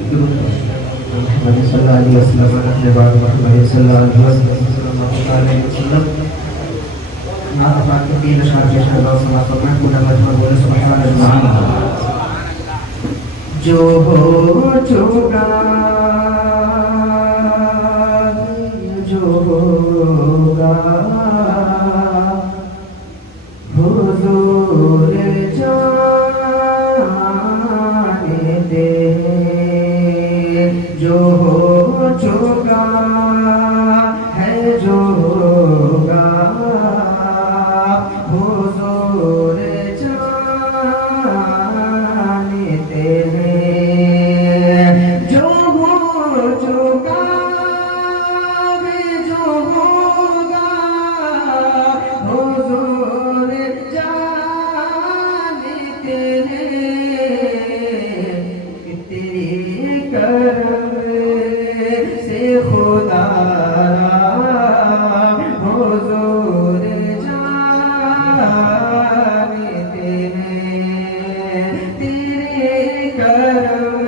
محمد صلی اللہ علیہ وسلم اپنے بعد محمد صلی اللہ علیہ وسلم آپ کے تین اشعار کے اشعار اور سماعت فرمائیں پورا مجمع بولے سبحان اللہ جو ہو چکا جو ہوگا حضور جانے دے جو ہو چکا ہے جو ہوگا حضور جانے دے جو ہو چکا ہے جو ہوگا حضور جانے دے تیری کرم سے خدا حضور جانے دے تیرے کرم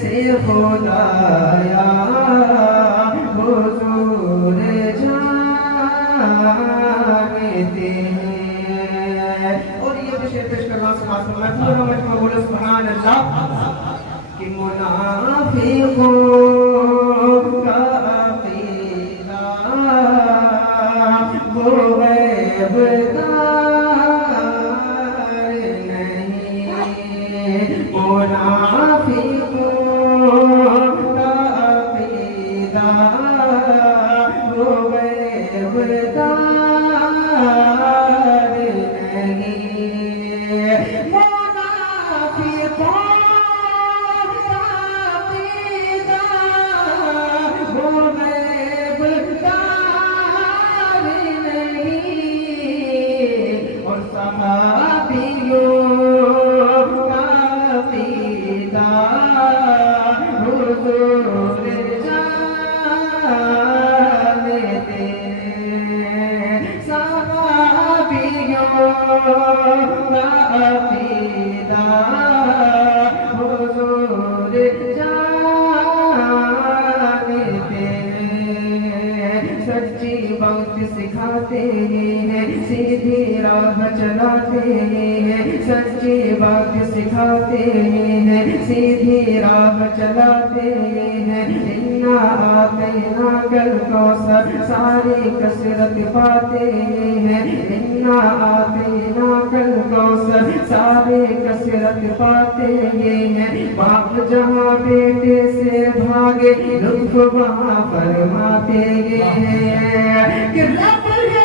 سے خدایا حضور جانے دے اور یہ شعر پیش کرنا سماعت فرمائیں پورا مجمع بولے سبحان اللہ کہ منافقوں کا عقیدہ وہ غیب دار نہیں منافقوں کا عقیدہ وہ غیب دار نہیں منافقوں سچی بات سکھاتے ہیں سیدھی راہ چلاتے ہیں سچی بات سکھاتے ہیں سیدھی راہ چلاتے ہیں انا آتینا کل کوثر ساری کثرت پاتے ہیں انا آتینا کل کوثر ساری کثرت پاتے ہیں باپ جہاں بیٹے سے بھاگے لطف وہاں فرماتے ہیں کہ رب ہے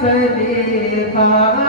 صدیقہ